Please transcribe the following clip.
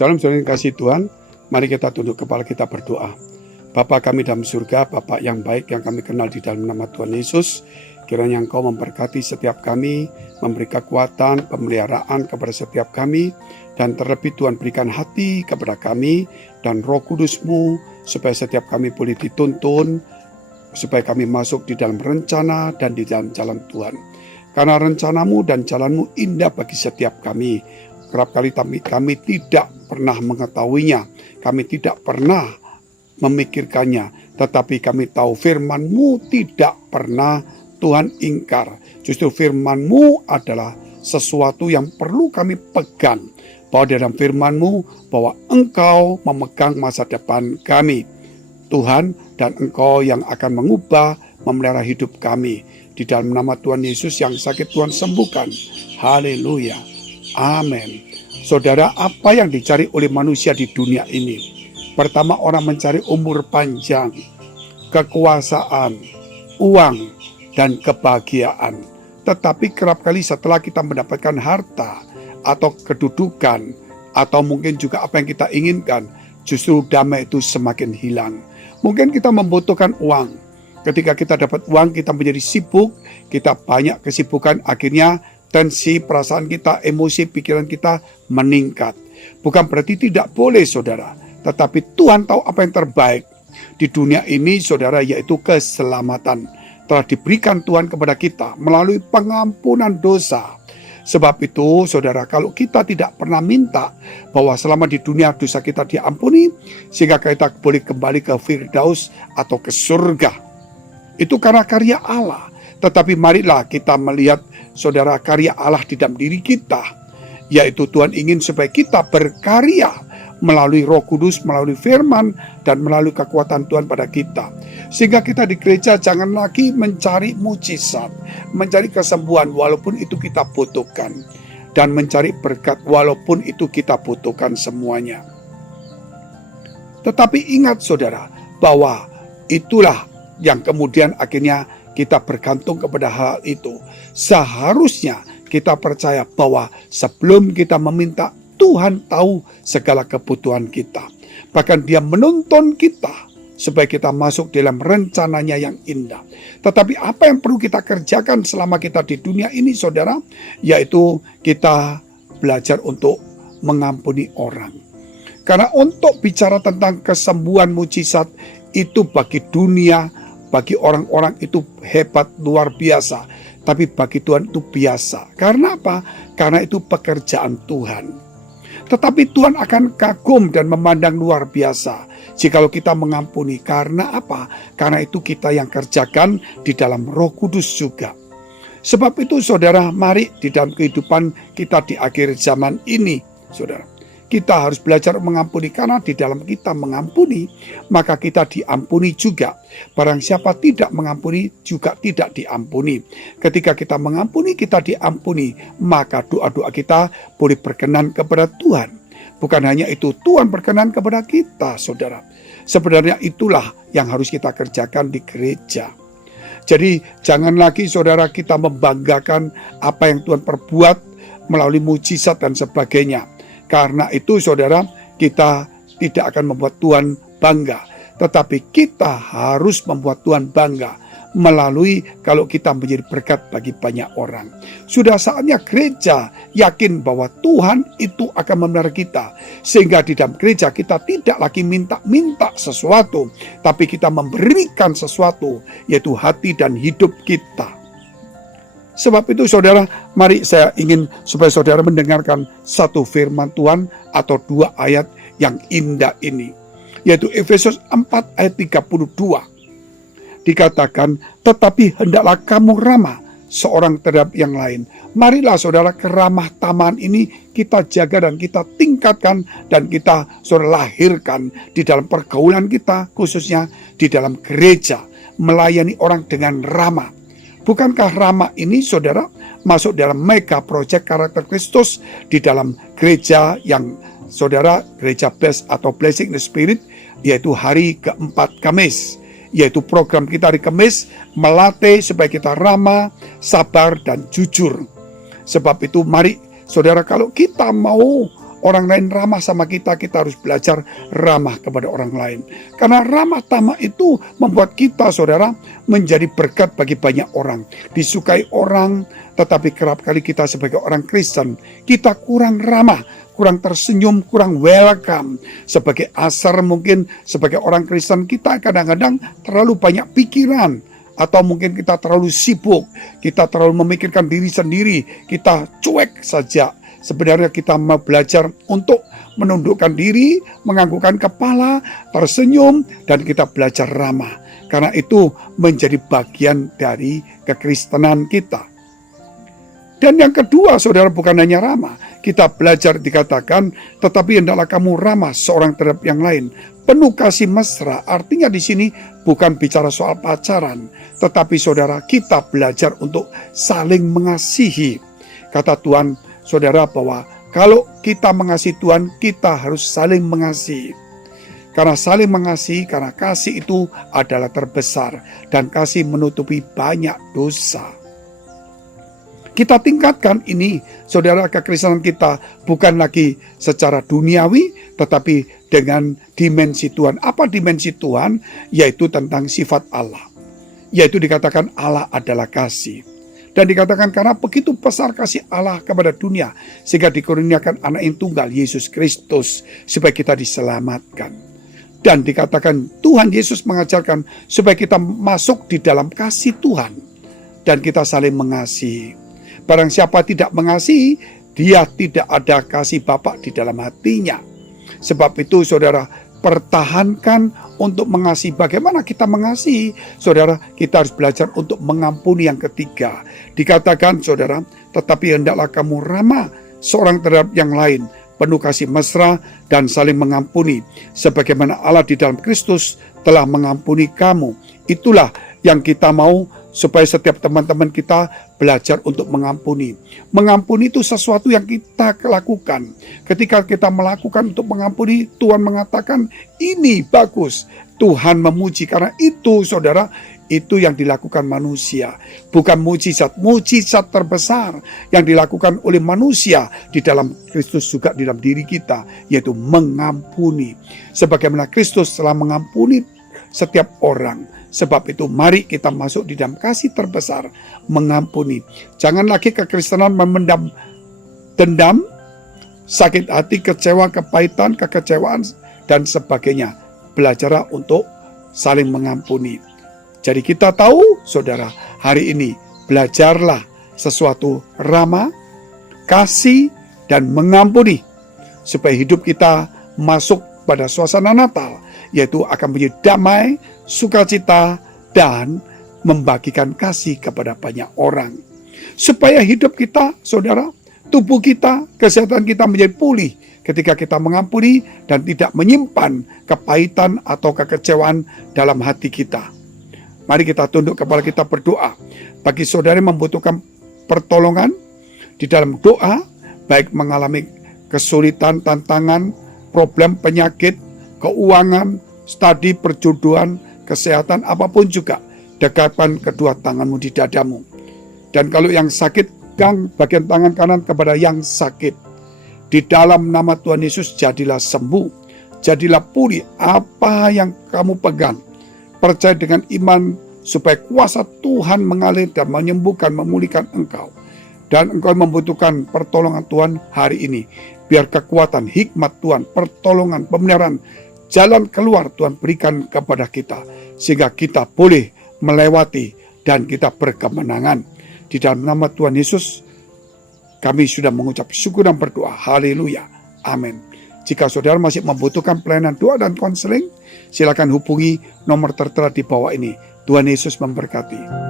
Salam saudara yang kasih Tuhan, mari kita tunduk kepala kita berdoa. Bapa kami dalam surga, Bapa yang baik yang kami kenal di dalam nama Tuhan Yesus, kiranya Engkau memberkati setiap kami, memberi kekuatan, pemeliharaan kepada setiap kami, dan terlebih Tuhan berikan hati kepada kami dan Roh Kudus-Mu, supaya setiap kami boleh dituntun, supaya kami masuk di dalam rencana dan di dalam jalan Tuhan. Karena rencana-Mu dan jalan-Mu indah bagi setiap kami. Kerap kali kami tidak pernah mengetahuinya, kami tidak pernah memikirkannya, tetapi kami tahu firman-Mu tidak pernah Tuhan ingkar. Justru firman-Mu adalah sesuatu yang perlu kami pegang, bahwa dalam firman-Mu bahwa Engkau memegang masa depan kami, Tuhan, dan Engkau yang akan mengubah, memelihara hidup kami. Di dalam nama Tuhan Yesus yang sakit Tuhan sembuhkan. Haleluya. Amin. Saudara, apa yang dicari oleh manusia di dunia ini? Pertama, orang mencari umur panjang, kekuasaan, uang, dan kebahagiaan. Tetapi kerap kali setelah kita mendapatkan harta atau kedudukan, atau mungkin juga apa yang kita inginkan, justru damai itu semakin hilang. Mungkin kita membutuhkan uang. Ketika kita dapat uang, kita menjadi sibuk, kita banyak kesibukan, akhirnya tensi, perasaan kita, emosi, pikiran kita meningkat. Bukan berarti tidak boleh, saudara. Tetapi Tuhan tahu apa yang terbaik di dunia ini, saudara, yaitu keselamatan. Telah diberikan Tuhan kepada kita melalui pengampunan dosa. Sebab itu, saudara, kalau kita tidak pernah minta bahwa selama di dunia dosa kita diampuni, sehingga kita boleh kembali ke Firdaus atau ke surga. Itu karena karya Allah. Tetapi marilah kita melihat, saudara, karya Allah di dalam diri kita. Yaitu Tuhan ingin supaya kita berkarya melalui Roh Kudus, melalui firman, dan melalui kekuatan Tuhan pada kita. Sehingga kita di gereja jangan lagi mencari mujizat, mencari kesembuhan walaupun itu kita butuhkan. Dan mencari berkat walaupun itu kita butuhkan semuanya. Tetapi ingat, saudara, bahwa itulah yang kemudian akhirnya kita bergantung kepada hal itu. Seharusnya kita percaya bahwa sebelum kita meminta, Tuhan tahu segala kebutuhan kita. Bahkan Dia menuntun kita supaya kita masuk dalam rencananya yang indah. Tetapi apa yang perlu kita kerjakan selama kita di dunia ini, saudara, yaitu kita belajar untuk mengampuni orang. Karena untuk bicara tentang kesembuhan mujizat itu bagi dunia, bagi orang-orang itu hebat, luar biasa. Tapi bagi Tuhan itu biasa. Karena apa? Karena itu pekerjaan Tuhan. Tetapi Tuhan akan kagum dan memandang luar biasa jikalau kita mengampuni. Karena apa? Karena itu kita yang kerjakan di dalam Roh Kudus juga. Sebab itu, saudara, mari di dalam kehidupan kita di akhir zaman ini, saudara, kita harus belajar mengampuni, karena di dalam kita mengampuni, maka kita diampuni juga. Barang siapa tidak mengampuni, juga tidak diampuni. Ketika kita mengampuni, kita diampuni, maka doa-doa kita boleh berkenan kepada Tuhan. Bukan hanya itu, Tuhan berkenan kepada kita, saudara. Sebenarnya itulah yang harus kita kerjakan di gereja. Jadi jangan lagi, saudara, kita membanggakan apa yang Tuhan perbuat melalui mujizat dan sebagainya. Karena itu, saudara, kita tidak akan membuat Tuhan bangga. Tetapi kita harus membuat Tuhan bangga melalui kalau kita menjadi berkat bagi banyak orang. Sudah saatnya gereja yakin bahwa Tuhan itu akan memelihara kita. Sehingga di dalam gereja kita tidak lagi minta-minta sesuatu, tapi kita memberikan sesuatu, yaitu hati dan hidup kita. Sebab itu, saudara, mari saya ingin supaya saudara mendengarkan satu firman Tuhan atau dua ayat yang indah ini. Yaitu Efesus 4 ayat 32. Dikatakan, tetapi hendaklah kamu ramah seorang terhadap yang lain. Marilah, saudara, keramah tamahan ini kita jaga dan kita tingkatkan dan kita, saudara, lahirkan di dalam pergaulan kita, khususnya di dalam gereja. Melayani orang dengan ramah. Bukankah ramah ini, saudara, masuk dalam mega project karakter Kristus di dalam gereja yang, saudara, gereja Best atau Blessing in the Spirit, yaitu hari keempat Kamis. Yaitu program kita hari Kamis melatih supaya kita ramah, sabar, dan jujur. Sebab itu mari, saudara, kalau kita mau orang lain ramah sama kita, kita harus belajar ramah kepada orang lain. Karena ramah tamah itu membuat kita, saudara, menjadi berkat bagi banyak orang. Disukai orang, tetapi kerap kali kita sebagai orang Kristen, kita kurang ramah, kurang tersenyum, kurang welcome. Sebagai asar mungkin, sebagai orang Kristen, kita kadang-kadang terlalu banyak pikiran. Atau mungkin kita terlalu sibuk, kita terlalu memikirkan diri sendiri, kita cuek saja. Sebenarnya kita mau belajar untuk menundukkan diri, menganggukkan kepala, tersenyum, dan kita belajar ramah. Karena itu menjadi bagian dari kekristenan kita. Dan yang kedua, saudara, bukan hanya ramah. Kita belajar dikatakan, tetapi hendaklah kamu ramah seorang terhadap yang lain. Penuh kasih mesra, artinya di sini bukan bicara soal pacaran. Tetapi saudara, kita belajar untuk saling mengasihi. Kata Tuhan, saudara, bahwa kalau kita mengasihi Tuhan, kita harus saling mengasihi. Karena saling mengasihi, karena kasih itu adalah terbesar. Dan kasih menutupi banyak dosa. Kita tingkatkan ini, saudara, kekristenan kita bukan lagi secara duniawi, tetapi dengan dimensi Tuhan. Apa dimensi Tuhan? Yaitu tentang sifat Allah. Yaitu dikatakan Allah adalah kasih. Dan dikatakan karena begitu besar kasih Allah kepada dunia, sehingga dikurniakan anak yang tunggal, Yesus Kristus, supaya kita diselamatkan. Dan dikatakan Tuhan Yesus mengajarkan supaya kita masuk di dalam kasih Tuhan. Dan kita saling mengasihi. Barang siapa tidak mengasihi, dia tidak ada kasih Bapa di dalam hatinya. Sebab itu, saudara, pertahankan untuk mengasihi. Bagaimana kita mengasihi? Saudara, kita harus belajar untuk mengampuni. Yang ketiga, dikatakan, saudara, tetapi hendaklah kamu ramah seorang terhadap yang lain, penuh kasih mesra dan saling mengampuni. Sebagaimana Allah di dalam Kristus telah mengampuni kamu. Itulah yang kita mau, supaya setiap teman-teman kita belajar untuk mengampuni. Mengampuni itu sesuatu yang kita lakukan. Ketika kita melakukan untuk mengampuni, Tuhan mengatakan ini bagus. Tuhan memuji karena itu, saudara, itu yang dilakukan manusia. Bukan mujizat. Mujizat terbesar yang dilakukan oleh manusia di dalam Kristus juga di dalam diri kita, yaitu mengampuni. Sebagaimana Kristus telah mengampuni setiap orang. Sebab itu mari kita masuk di dalam kasih terbesar, mengampuni. Jangan lagi kekristenan memendam dendam, sakit hati, kecewa, kepahitan, kekecewaan, dan sebagainya. Belajarlah untuk saling mengampuni. Jadi kita tahu, saudara, hari ini belajarlah sesuatu ramah, kasih, dan mengampuni. Supaya hidup kita masuk pada suasana Natal, yaitu akan menjadi damai, sukacita, dan membagikan kasih kepada banyak orang. Supaya hidup kita, saudara, tubuh kita, kesehatan kita menjadi pulih ketika kita mengampuni dan tidak menyimpan kepahitan atau kekecewaan dalam hati kita. Mari kita tunduk kepala kita berdoa. Bagi saudara yang membutuhkan pertolongan di dalam doa, baik mengalami kesulitan, tantangan, problem, penyakit, keuangan, studi, perjodohan, kesehatan, apapun juga, dekatkan kedua tanganmu di dadamu. Dan kalau yang sakit, gang bagian tangan kanan kepada yang sakit. Di dalam nama Tuhan Yesus, jadilah sembuh, jadilah pulih apa yang kamu pegang. Percaya dengan iman, supaya kuasa Tuhan mengalir dan menyembuhkan, memulihkan engkau. Dan engkau membutuhkan pertolongan Tuhan hari ini. Biar kekuatan, hikmat Tuhan, pertolongan, pemeliharaan, jalan keluar Tuhan berikan kepada kita. Sehingga kita boleh melewati dan kita berkemenangan. Di dalam nama Tuhan Yesus, kami sudah mengucap syukur dan berdoa. Haleluya. Amin. Jika saudara masih membutuhkan pelayanan doa dan konseling, silakan hubungi nomor tertera di bawah ini. Tuhan Yesus memberkati.